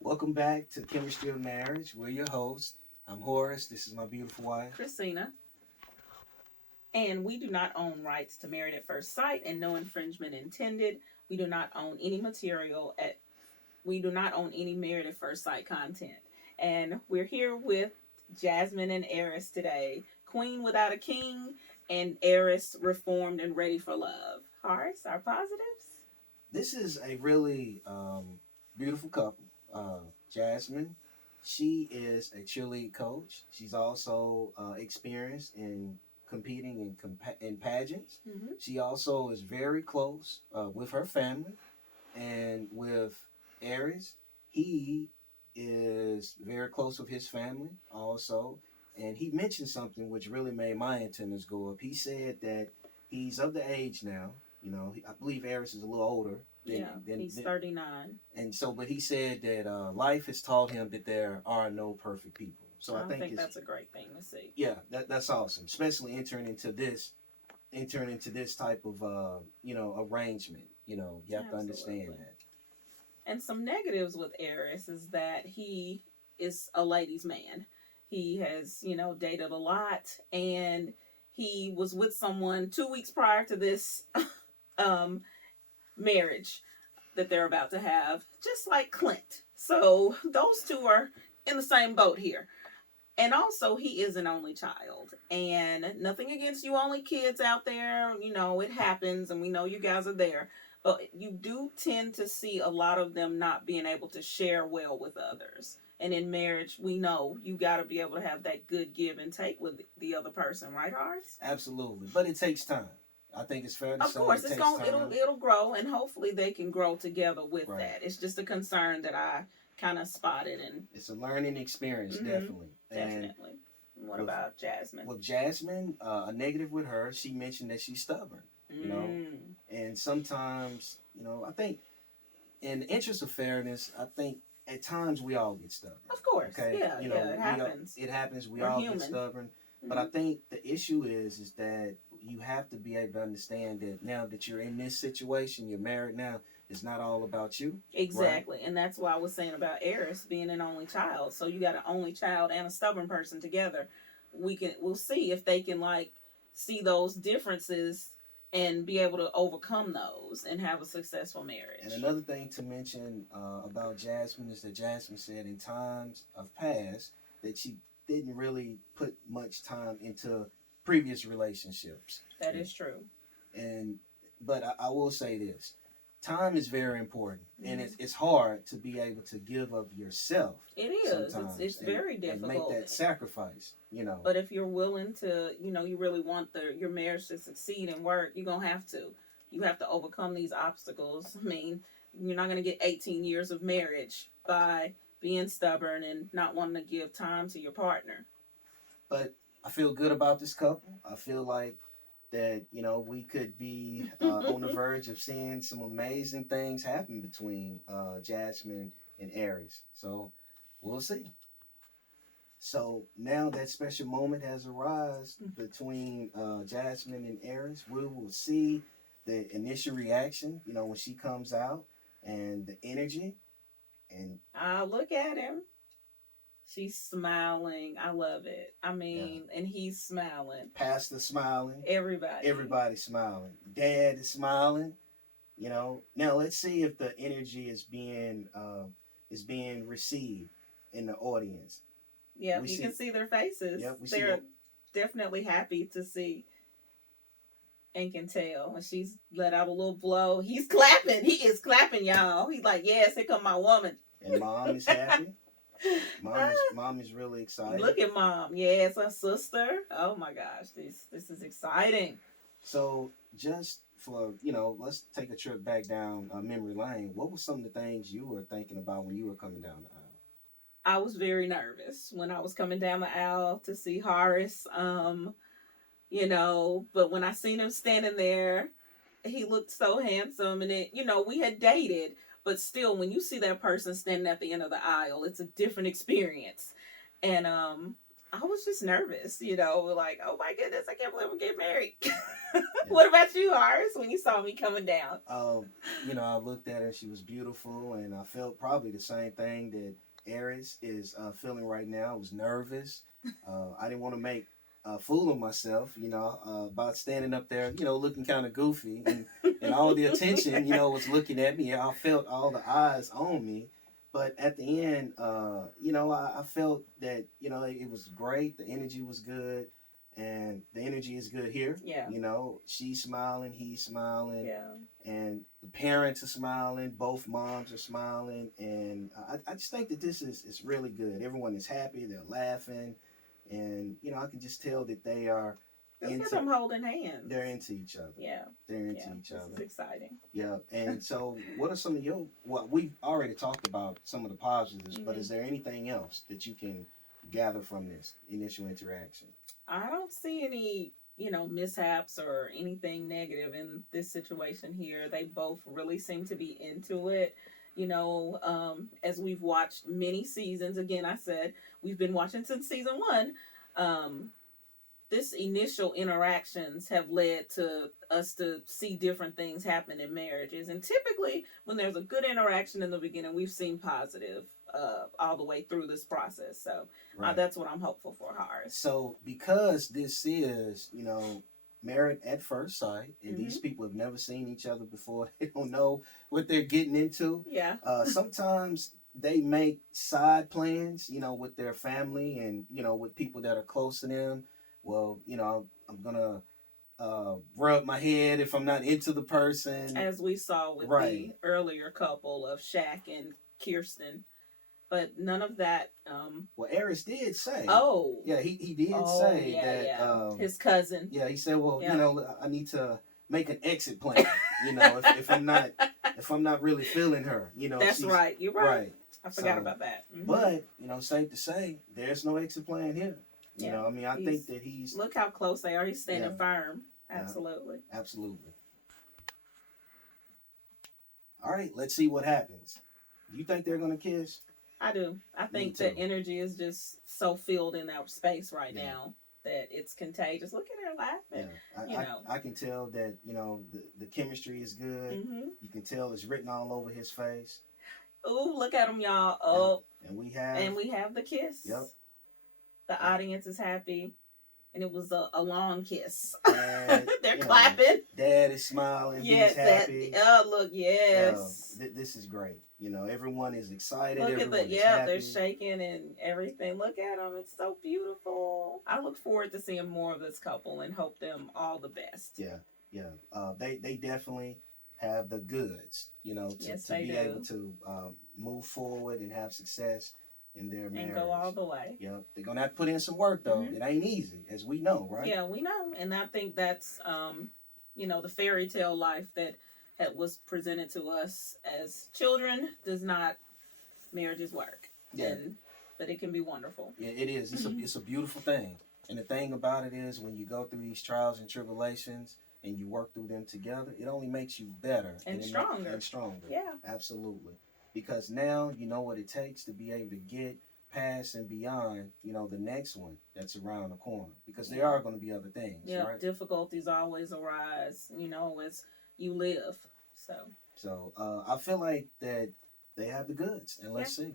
Welcome back to Chemistry of Marriage. We're your hosts. I'm Horace. This is my beautiful wife. Christina, and we do not own rights to Married at First Sight and no infringement intended. We do not own any material at we do not own any Married at First Sight content. And we're here with Jasmine and Airris today. Queen without a king and Airris reformed and ready for love. Hearts, our positives? This is a really beautiful couple. Jasmine, she is a cheerlead coach. She's also experienced in competing in pageants. Mm-hmm. She also is very close with her family and with Aries. He is very close with his family also. And he mentioned something which really made my antennas go up. He said that he's of the age now. I believe Aries is a little older. He's 39. And so, but he said that life has taught him that there are no perfect people. So I think that's a great thing to see. Yeah, that's awesome, especially entering into this type of arrangement. You have to understand that. And some negatives with Aris is that he is a ladies' man. He has, dated a lot, and he was with someone 2 weeks prior to this marriage that they're about to have, just like Clint. So those two are in the same boat here. And also, he is an only child. And nothing against you only kids out there. It happens, and we know you guys are there. But you do tend to see a lot of them not being able to share well with others. And in marriage, we know you got to be able to have that good give and take with the other person, right, Horace? Absolutely, but it takes time. I think it's fair to say. Of course, it'll grow, and hopefully they can grow together with that. It's just a concern that I kind of spotted, and it's a learning experience, definitely. Definitely. What about Jasmine? Well, Jasmine, a negative with her, she mentioned that she's stubborn. And sometimes, I think, in the interest of fairness, I think at times we all get stubborn. Of course, okay? It happens. It happens. We're all human. Get stubborn. But I think the issue is that you have to be able to understand that now that you're in this situation, you're married now, it's not all about you. Exactly. Right? And that's why I was saying about Eris being an only child. So you got an only child and a stubborn person together. We'll see if they can see those differences and be able to overcome those and have a successful marriage. And another thing to mention about Jasmine is that Jasmine said in times of past that she didn't really put much time into previous relationships. That is true. But I will say this. Time is very important, and it's hard to be able to give of yourself. It is. It's very difficult. And make that sacrifice, But if you're willing to, you really want your marriage to succeed and work, you're going to have to. You have to overcome these obstacles. I mean, you're not going to get 18 years of marriage by being stubborn and not wanting to give time to your partner. But I feel good about this couple. I feel like that we could be on the verge of seeing some amazing things happen between Jasmine and Aries. So we'll see. So now that special moment has arisen between Jasmine and Aries. We will see the initial reaction, when she comes out, and the energy. And look at him. She's smiling. I love it. I mean, and he's smiling. Pastor smiling. Everybody's smiling. Dad is smiling. Now let's see if the energy is being received in the audience. Yeah, you can see their faces. Yep, they're definitely happy to see and can tell. And she's let out a little blow. He's clapping. He is clapping, y'all. He's like, yes, here come my woman. And mom is happy. Mom is really excited. Look at mom. Yes, her sister. Oh my gosh, this is exciting. So just for let's take a trip back down memory lane. What were some of the things you were thinking about when you were coming down the aisle? I was very nervous when I was coming down the aisle to see Horace. But when I seen him standing there, he looked so handsome, and we had dated. But still, when you see that person standing at the end of the aisle, it's a different experience. And I was just nervous, like, oh my goodness, I can't believe I'm getting married. Yeah. What about you, Horace, when you saw me coming down? I looked at her. She was beautiful, and I felt probably the same thing that Airris is feeling right now. I was nervous. I didn't want to make a fool of myself, about standing up there, looking kind of goofy, and all the attention, was looking at me. I felt all the eyes on me. But at the end, I felt that, it was great. The energy was good. And the energy is good here. Yeah. She's smiling, he's smiling. Yeah. And the parents are smiling. Both moms are smiling. And I just think that this is really good. Everyone is happy. They're laughing. And, I can just tell that they are Look at them holding hands. They're into each other. Yeah. They're into each other. This is exciting. Yeah. And so what are some of we've already talked about some of the positives, but is there anything else that you can gather from this initial interaction? I don't see any, mishaps or anything negative in this situation here. They both really seem to be into it. As we've watched many seasons, again, I said we've been watching since season 1. This initial interactions have led to us to see different things happen in marriages. And typically, when there's a good interaction in the beginning, we've seen positive all the way through this process. So right. That's what I'm hopeful for, Horace. So because this is, married at first sight, and these people have never seen each other before, they don't know what they're getting into. Yeah. Sometimes they make side plans, with their family and, with people that are close to them. Well, I'm going to rub my head if I'm not into the person. As we saw with the earlier couple of Shaq and Kirsten. But none of that. Well, Airris did say. Oh. Yeah, he did say that. Yeah. His cousin. Yeah, he said, well, I need to make an exit plan. if I'm not really feeling her, That's right. You're right. I forgot about that. Mm-hmm. But safe to say, there's no exit plan here. I think that he's... Look how close they are. He's standing firm. Absolutely. Absolutely. All right, let's see what happens. Do you think they're going to kiss? I do. I think the energy is just so filled in our space right now that it's contagious. Look at her laughing. Yeah. I can tell that, the chemistry is good. Mm-hmm. You can tell it's written all over his face. Ooh, look at him, y'all. Oh. And we have the kiss. Yep. The audience is happy. And it was a long kiss. Dad, they're clapping. Dad is smiling. Yes, he's happy. Look, yes. This is great. Everyone is excited. Look everyone at is happy. they're shaking and everything. Look at them. It's so beautiful. I look forward to seeing more of this couple and hope them all the best. Yeah. They definitely have the goods, to be able to move forward and have success in their marriage. And go all the way. Yeah. They're going to have to put in some work, though. Mm-hmm. It ain't easy, as we know, right? Yeah, we know. And I think that's, the fairy tale life that was presented to us as children does not marriages work. Yeah. But it can be wonderful. Yeah, it is. It's a beautiful thing. And the thing about it is when you go through these trials and tribulations and you work through them together, it only makes you better. And stronger. Yeah. Absolutely. Because now you know what it takes to be able to get past and beyond, the next one that's around the corner. Because there are going to be other things, right? Difficulties always arise, as you live. So I feel like that they have the goods. And let's see.